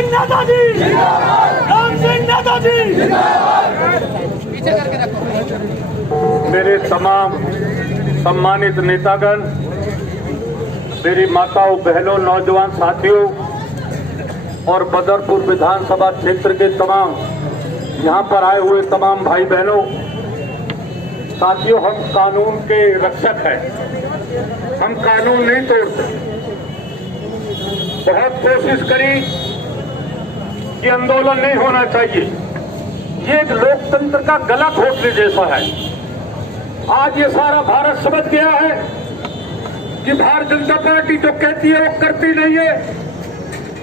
सिंह नेताजी, राम सिंह नेताजी। मेरे तमाम सम्मानित नेतागण, मेरी माताओं, बहनों, नौजवान साथियों और बदरपुर विधानसभा क्षेत्र के तमाम यहाँ पर आए हुए तमाम भाई बहनों, साथियों, हम कानून के रक्षक हैं, हम कानून नहीं तोड़ते। बहुत कोशिश करी कि आंदोलन नहीं होना चाहिए, ये एक लोकतंत्र का गला घोटने जैसा है। आज ये सारा भारत समझ गया है कि भारतीय जनता पार्टी जो कहती है वो करती नहीं है।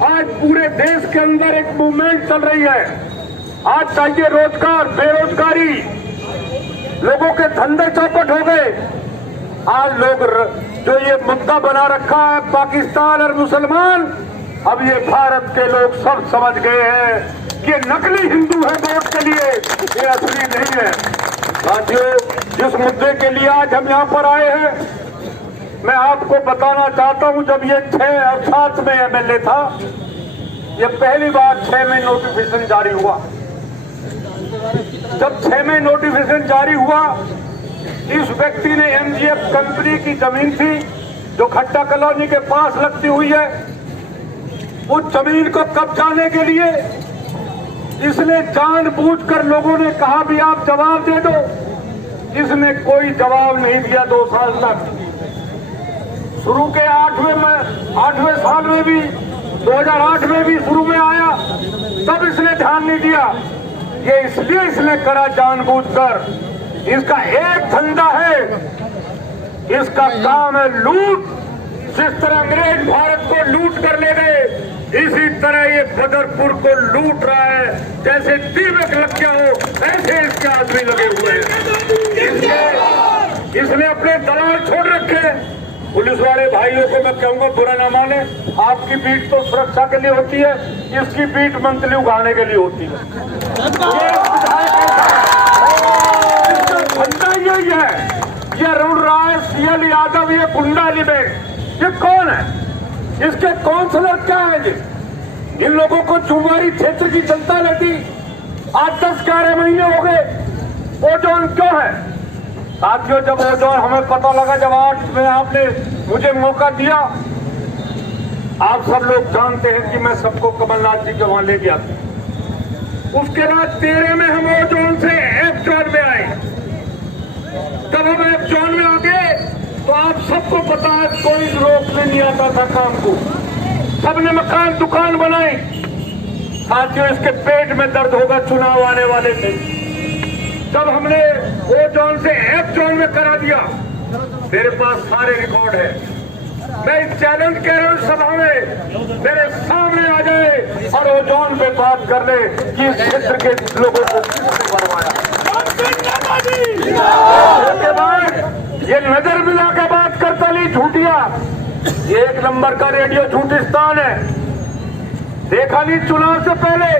आज पूरे देश के अंदर एक मूवमेंट चल रही है। आज चाहिए रोजगार, बेरोजगारी, लोगों के धंधे चौपट हो गए। आज लोग जो ये मुद्दा बना रखा है पाकिस्तान और मुसलमान, अब ये भारत के लोग सब समझ गए हैं कि नकली हिंदू है वोट के लिए, ये असली नहीं है। साथियों, जिस मुद्दे के लिए आज हम यहाँ पर आए हैं, मैं आपको बताना चाहता हूँ, जब ये 6 और 7 में एमएलए था, ये पहली बार 6 में नोटिफिकेशन जारी हुआ। जब 6 में नोटिफिकेशन जारी हुआ, इस व्यक्ति ने एमजीएफ कंपनी की जमीन थी जो खट्टा कॉलोनी के पास लगती हुई है, उस जमीन को कब्जाने के लिए इसने जानबूझकर, लोगों ने कहा भी आप जवाब दे दो, इसने कोई जवाब नहीं दिया 2 साल तक। शुरू के 8वें साल में भी, 2008 में भी शुरू में आया, तब इसने ध्यान नहीं दिया। ये इसलिए इसने करा जानबूझकर। इसका एक धंधा है, इसका काम है लूट। जिस तरह अंग्रेज भारत को लूट कर ले गए, इसी तरह ये बदरपुर को लूट रहा है। जैसे दीमक लग गया हो, ऐसे इसके आदमी लगे हुए हैं। इसने अपने दलाल छोड़ रखे। पुलिस वाले भाइयों को मैं कहूंगा, बुरा ना माने, आपकी बीट तो सुरक्षा के लिए होती है, इसकी बीट मंथली उगाने के लिए होती है। धंधा यही है। ये रुड़ रहा है सीएल यादव, ये गुंडा लिबेट। ये कौन है? इसके काउंसलर क्या है? इन लोगों को चुमारी क्षेत्र की जनता लड़ी। आज 10-11 महीने हो गए। ओजोन क्यों है? साथियों, जब ओजोन हमें पता लगा, जब 8 में आपने मुझे मौका दिया, आप सब लोग जानते हैं कि मैं सबको कमलनाथ जी के वहां ले गया था। उसके बाद 13 में हम ओजोन से एफ जोन में आए। जब हम एफ जोन में आ गए तो आप सबको पता है, कोई रोकने नहीं आता था काम को। सबने मकान दुकान बनाई। साथियों, इसके पेट में दर्द होगा, चुनाव आने वाले थे। जब हमने ओ जोन से एफ जोन में करा दिया, मेरे पास सारे रिकॉर्ड है। मैं इस चैलेंज कह रहा हूं, सभा में मेरे सामने आ जाए और ओ जोन पे बात कर ले कि इस क्षेत्र के लोगों को किसने बनवाया। उसके बाद ये नजर मिला के बात करता ली झूठिया। ये 1 नंबर का रेडियो झूठिस्तान है। देखा नहीं चुनाव से पहले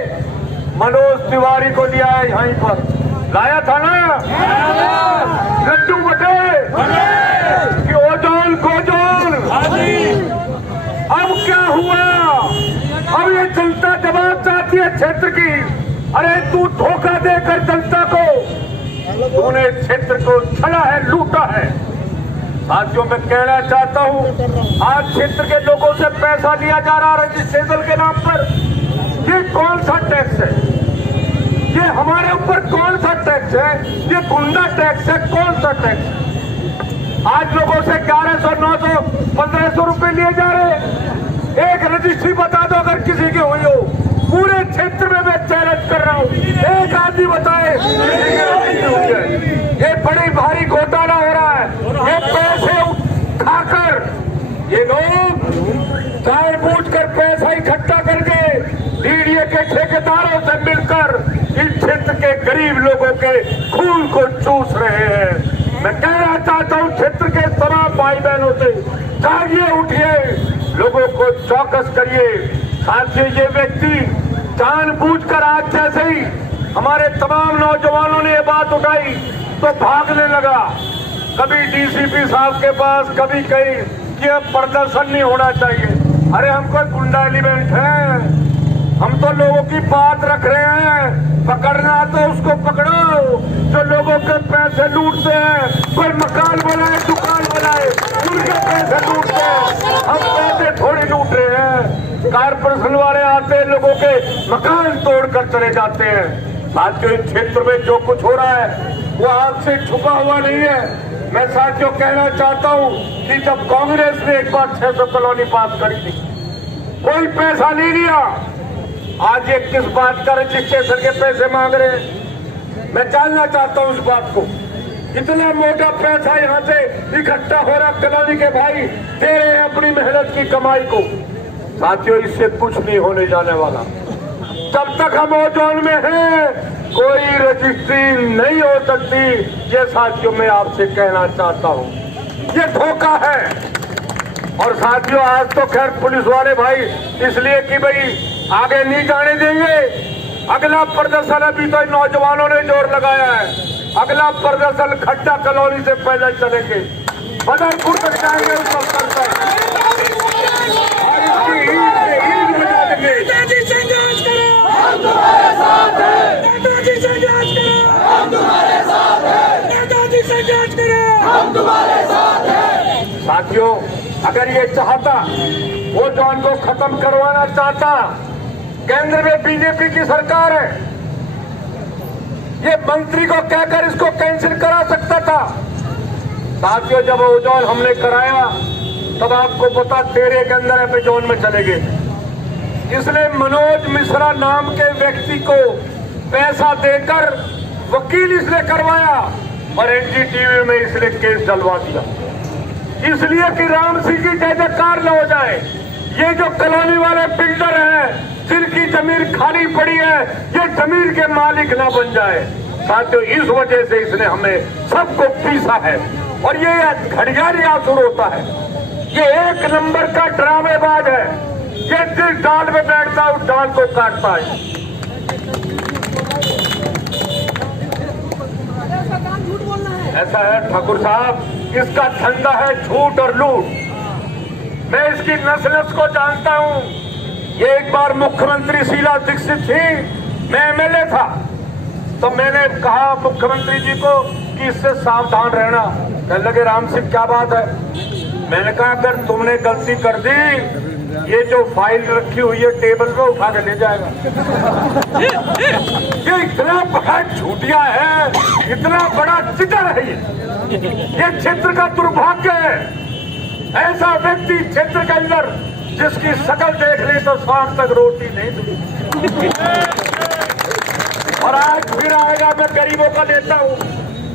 मनोज तिवारी को लिया है, यहीं पर लाया था ना, लड्डू बटे कि ओजोन गोजोन। अब क्या हुआ? अब ये जनता जवाब चाहती है क्षेत्र की। अरे तू धोखा देकर जनता को, तूने क्षेत्र को छला है, लूटा है। साथियों, मैं कहना चाहता हूं, आज क्षेत्र के लोगों से पैसा लिया जा रहा है रजिस्ट्रेशन के नाम पर। ये कौन सा टैक्स है? ये हमारे ऊपर कौन सा टैक्स है? ये गुंडा टैक्स है। कौन सा टैक्स? आज लोगों से 1100, 900, 1500 रुपए लिए जा रहे। एक रजिस्ट्री बता दो अगर किसी की हुई हो। पूरे क्षेत्र में मैं चैलेंज कर रहा हूँ, एक आदमी बताए ये बड़ी भारी घोटाला हो रहा है। ये पैसे उठाकर ये लोग जानबूझकर पैसा इकट्ठा करके डीडीए के ठेकेदारों से मिलकर इस क्षेत्र के गरीब लोगों के खून को चूस रहे हैं। मैं कहना चाहता हूँ क्षेत्र के तमाम भाई बहनों से, जागिए, उठिए, लोगों को चौकस करिए। साथियों, ये व्यक्ति जानबूझकर आज जैसे ही हमारे तमाम नौजवानों ने ये बात उठाई तो भागने लगा, कभी डीसीपी साहब के पास, कभी कहीं, ये प्रदर्शन नहीं होना चाहिए। अरे हम कोई गुंडा एलिमेंट है? हम तो लोगों की बात रख रहे हैं। पकड़ना तो उसको पकड़ो जो लोगों के पैसे लूटते हैं। कोई मकान बनाए, दुकान बनाए, उनके पैसे लूटते हैं। हम पैसे थोड़ी लूट रहे हैं। कारपोरेशन वाले आते हैं, लोगों के मकान तोड़कर चले जाते हैं। साथियों, इस क्षेत्र में जो कुछ हो रहा है वो आग से छुपा हुआ नहीं है। मैं साथियों कहना चाहता हूँ कि जब कांग्रेस ने एक बार 600 कॉलोनी पास करी थी, कोई पैसा नहीं लिया। आज ये किस बात का रजिस्ट्रेशन के पैसे मांग रहे हैं? मैं जानना चाहता हूँ उस बात को। इतना मोटा पैसा यहाँ से इकट्ठा हो रहा, कॉलोनी के भाई दे रहे हैं अपनी मेहनत की कमाई को। साथियों, इससे कुछ नहीं होने जाने वाला। जब तक हम ओजोन में हैं, कोई रजिस्ट्री नहीं हो सकती। ये साथियों मैं आपसे कहना चाहता हूँ, ये धोखा है। और साथियों, आज तो खैर पुलिस वाले भाई इसलिए कि भाई आगे नहीं जाने देंगे। अगला प्रदर्शन अभी तो नौजवानों ने जोर लगाया है। अगला प्रदर्शन खट्टा कॉलोनी से पहले चलेंगे, बदरपुर तक जाएंगे उस स्तर तक, और इसकी ईद बजा देंगे। नेताजी संघर्ष करो, हम तुम्हारे साथ हैं। नेताजी संघर्ष करो, हम तुम्हारे साथ हैं। नेताजी संघर्ष करो, हम तुम्हारे साथ हैं। साथियों, अगर ये चाहता, वो जॉन को खत्म करवाना चाहता, केंद्र में बीजेपी की सरकार है, ये मंत्री को कहकर इसको कैंसिल करा सकता था। साथियों, जब ओजोन हमने कराया तब आपको पता 13 के अंदर पे जोन में चले गए। इसने मनोज मिश्रा नाम के व्यक्ति को पैसा देकर वकील इसने करवाया और एनडीटीवी में इसने केस डलवा दिया, इसलिए कि राम सिंह की जय जयकार न हो जाए। ये जो कॉलोनी वाले बिल्डर हैं जिनकी जमीन खाली पड़ी है, ये जमीन के मालिक ना बन जाए। साथियों, इस वजह से इसने हमें सबको पीसा है। और ये घड़ियाली आंसू होता है, ये एक नंबर का ड्रामेबाज है। ये जिस डाल में बैठता है उस डाल को काटता है। ऐसा है ठाकुर साहब, इसका धंधा है झूठ और लूट। मैं इसकी नस्ल को जानता हूँ। ये एक बार मुख्यमंत्री शीला दीक्षित थी, मैं एमएलए था, तो मैंने कहा मुख्यमंत्री जी को कि इससे सावधान रहना। कहने लगे राम सिंह क्या बात है? मैंने कहा अगर तुमने गलती कर दी, ये जो फाइल रखी हुई है टेबल पे उठा के ले जाएगा। ये इतना बड़ा झूठिया है, इतना बड़ा चिटर है। ये क्षेत्र का दुर्भाग्य है। ऐसा व्यक्ति क्षेत्र के अंदर जिसकी शकल देख ली तो शाम तक रोटी नहीं मिली। और आज फिर आएगा, मैं गरीबों का नेता हूँ।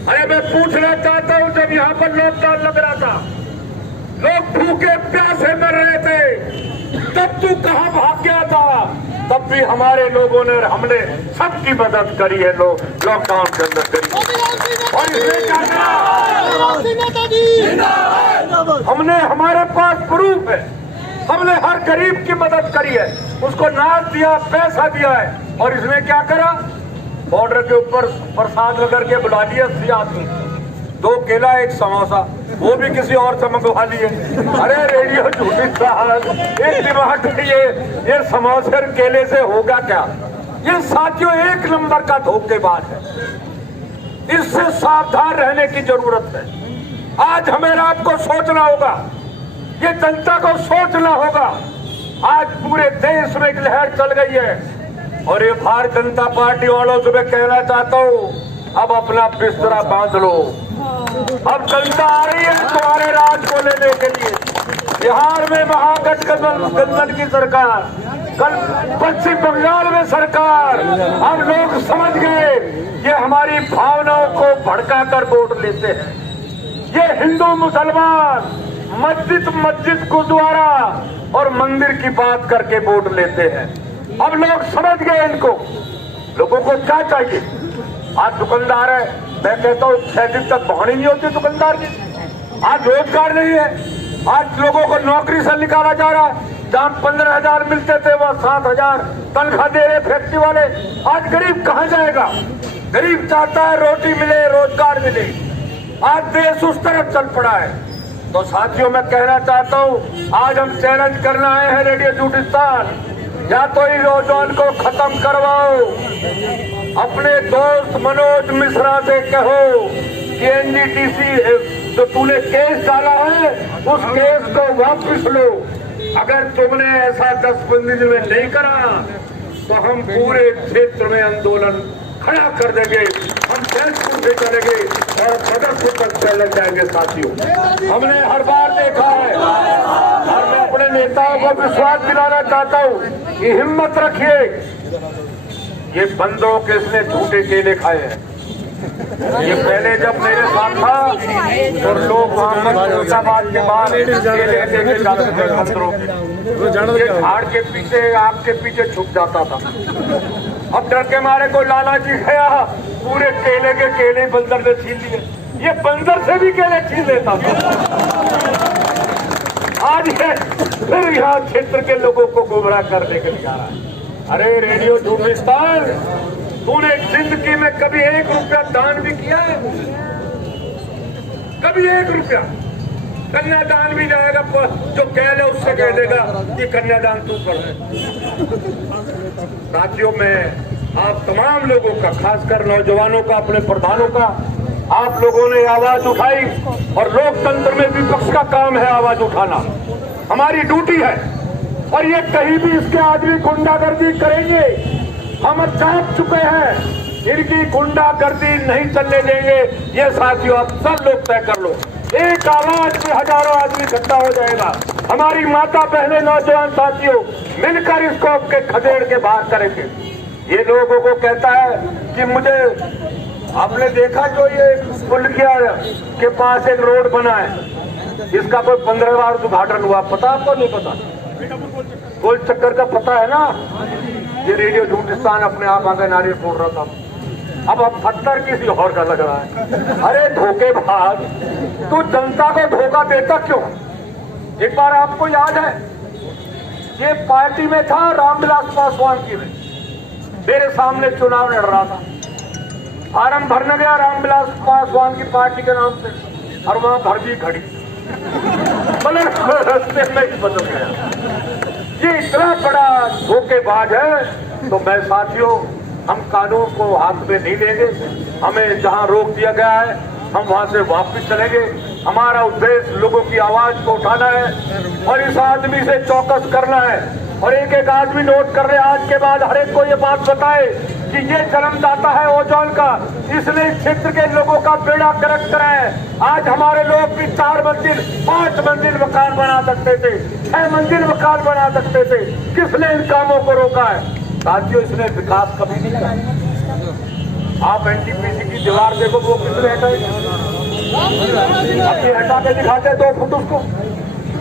अरे मैं पूछना चाहता हूँ, जब यहाँ पर लॉकडाउन लग रहा था, लोग भूखे प्यासे मर रहे थे, तब तू कहाँ भाग गया था? तब भी हमारे लोगों ने, हमने सबकी मदद करी है लॉकडाउन के अंदर करी। और इसमें क्या करा? हमने, हमारे पास प्रूफ है, हमने हर गरीब की मदद करी है, उसको नाच दिया, पैसा दिया है। और इसमें क्या करा? बॉर्डर के ऊपर प्रसाद लेकर के बुला लिया 80 आदमी, 2 केला 1 समोसा, वो भी किसी और से मंगवा लिए। अरे रेडियो झूठी साहब, एक दिमाग में ये समोसे और केले से होगा क्या? ये साथियों एक नंबर का धोखेबाज है। इससे सावधान रहने की जरूरत है। आज हमें आपको सोचना होगा, ये जनता को सोचना होगा। आज पूरे देश में एक लहर चल गई है और ये भारतीय जनता पार्टी वालों से मैं कहना चाहता हूँ, अब अपना बिस्तरा बांध लो। अब जनता आ रही है तुम्हारे राज को लेने के लिए। बिहार में महागठबंधन की सरकार, कल पश्चिम बंगाल में सरकार। अब लोग समझ गए ये हमारी भावनाओं को भड़काकर वोट लेते हैं। ये हिंदू मुसलमान, मस्जिद गुरुद्वारा और मंदिर की बात करके वोट लेते हैं। अब लोग समझ गए इनको। लोगों को क्या चाहिए? आज दुकानदार है, मैं कहता हूँ 6 दिन तक बहानी नहीं होती दुकानदार की। आज रोजगार नहीं है, आज लोगों को नौकरी से निकाला जा रहा है। जहाँ 15,000 मिलते थे वह 7,000 तनख्वाह दे रहे फैक्ट्री वाले। आज गरीब कहाँ जाएगा? गरीब चाहता है रोटी मिले, रोजगार मिले। आज देश उस तरफ चल पड़ा है। तो साथियों मैं कहना चाहता हूँ, आज हम चैलेंज करना आए हैं रेडियो जूटिस्तान, या तो इस ओजोन को खत्म करवाओ, अपने दोस्त मनोज मिश्रा से कहो कि एनजीटीसी जो तूने केस डाला है उस केस को वापस लो। अगर तुमने ऐसा 10 दिन में नहीं करा तो हम पूरे क्षेत्र में आंदोलन खड़ा कर देंगे। हम जैसपुर से चलेंगे और बदरपुर तक चलने जाएंगे। साथियों, हमने हर बार देखा है और मैं अपने नेताओं को विश्वास दिलाना चाहता हूँ कि हिम्मत रखिए। ये बंदों के इसने झूठे केले खाए हैं। ये पहले जब मेरे साथ था तो लोग मोहम्मद के बाद केले लेके जाते थे बंदरों के, ये झाड़ के पीछे आपके पीछे छुप जाता था। अब डर के मारे कोई लालाजी गया, पूरे केले के केले बंदर ने छीन लिए। ये बंदर से भी केले छीन लेता था। आज ये फिर यहाँ क्षेत्र के लोगों को गुमराह करने के लिए आ रहा है। अरे रेडियो झूठिस्तान, तूने जिंदगी में कभी 1 रुपया दान भी किया है? कभी 1 रुपया? कन्यादान भी जाएगा, जो कह ले उससे कह देगा कि कन्यादान तू कर। साथियों, मैं आप तमाम लोगों का, खासकर नौजवानों का, अपने प्रधानों का, आप लोगों ने आवाज उठाई और लोकतंत्र में विपक्ष का काम है आवाज उठाना, हमारी ड्यूटी है। और ये कहीं भी इसके आदमी गुंडागर्दी करेंगे, हम चाप चुके हैं, इनकी गुंडागर्दी नहीं चलने देंगे। ये साथियों आप सब लोग तय कर लो, एक आवाज में हजारों आदमी इकट्ठा हो जाएगा। हमारी माता बहनें, नौजवान साथियों मिलकर इसको आपके खदेड़ के बाहर करेंगे। ये लोगों को कहता है कि मुझे, आपने देखा जो ये पुलिया के पास एक रोड बना है, इसका कोई 15 बार उद्घाटन हुआ, पता आपको? नहीं पता? गोल चक्कर का पता है ना? ये रेडियो झूठिस्तान अपने आप आगे नारे फोड़ रहा था, अब 70 किसी और का लग रहा है। अरे धोखेबाज, तू जनता को धोखा देता क्यों? एक बार आपको याद है, ये पार्टी में था रामविलास पासवान की में, मेरे सामने चुनाव लड़ रहा था, फार्म भरने गया रामविलास पासवान की पार्टी के नाम से, और वहां भर्जी खड़ी, मतलब रस्ते में ही बदल गया। ये इतना बड़ा धोखेबाज है। तो मैं साथियों, हम कानून को हाथ में नहीं लेंगे, हमें जहां रोक दिया गया है हम वहां से वापस चलेंगे। हमारा उद्देश्य लोगों की आवाज को उठाना है और इस आदमी से चौकस करना है। और एक एक आदमी नोट कर ले, आज के बाद हर एक को ये बात बताए कि ये जन्मदाता है ओजोन का, इसने इस क्षेत्र के लोगों का बेड़ा गर्क करा है। आज हमारे लोग भी 4 मंजिल 5 मंजिल मकान बना सकते थे, 6 मंजिल मकान बना सकते थे। किसने इन कामों को रोका है? साथियों, इसने विकास कभी नहीं किया। आप एनटीपीसी की दीवार देखो, वो किसने हटाई? अभी हटा के दिखाते 2 फुट, उसको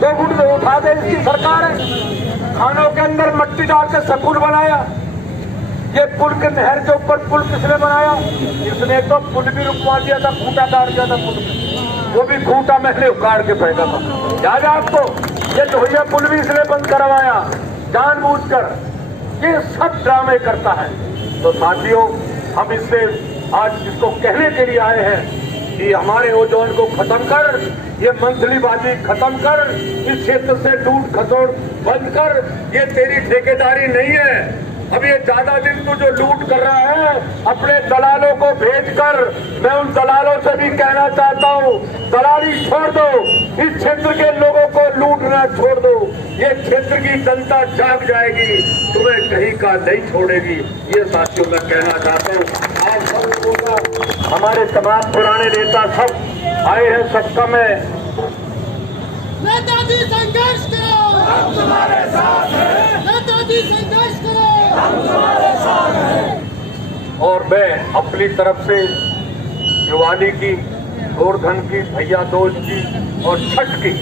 2 फुट में उठा दे, इसकी सरकार है। खानों के अंदर मट्टी डाल के सकूल बनाया। ये पुल के नहर के ऊपर पुल किसने बनाया? इसने तो पुल भी रुकवा दिया था, खूंटा काट दिया था पुल में, वो भी खूंटा मैंने उखाड़ के फेंका था, याद है आपको? ये लोहिया पुल भी इसने बंद करवाया जानबूझकर। ये सब ड्रामे करता है। तो साथियों, हम इससे आज इसको कहने के लिए आए हैं कि हमारे ओजोन को खत्म कर, ये मंथलीबाजी खत्म कर, इस क्षेत्र से लूट खसोड़ बंद कर। ये तेरी ठेकेदारी नहीं है। अब ये ज्यादा दिन तू जो लूट कर रहा है, अपने दलालों को भेजकर, मैं उन दलालों से भी कहना चाहता हूँ, दलाली छोड़ दो, इस क्षेत्र के लोगों को लूटना छोड़ दो। ये क्षेत्र की जनता जाग जाएगी, तुम्हें कहीं का नहीं छोड़ेगी। ये साथियों मैं कहना चाहता हूँ। आज सब लोगों का, हमारे तमाम पुराने नेता सब आए हैं, सबका मैं नेताजी संघर्ष करो, हम तुम्हारे साथ हैं, नेताजी संघर्ष करो, हम तुम्हारे साथ हैं। और मैं अपनी तरफ से दिवाली की, गोवर्धन की, भैया दूज की और छठ की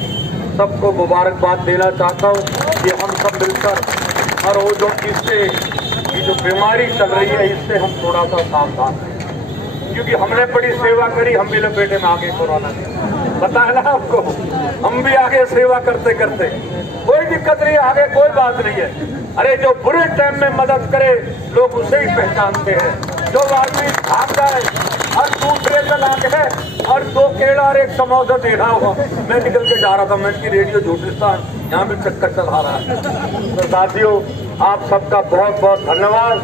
सबको मुबारकबाद देना चाहता हूँ कि हम सब मिलकर और ओजोन की से ये जो बीमारी चल रही है इससे हम थोड़ा सा सावधान हैं, क्योंकि हमने बड़ी सेवा करी, हम भी लपेटे में आगे कोरोना के, पता है ना आपको? हम भी आगे सेवा करते करते, कोई दिक्कत नहीं, आगे कोई बात नहीं है। अरे जो बुरे टाइम में मदद करे लोग उसे ही पहचानते हैं। जो आदमी भाग जाए और दूसरे का लाके है और 2 केला और 1 समोसा दे रहा होगा, मैं निकल के जा रहा था, मैं की रेडियो झूठिस्तान यहाँ भी चक्कर चला रहा है। तो साथियों, आप सबका बहुत बहुत धन्यवाद।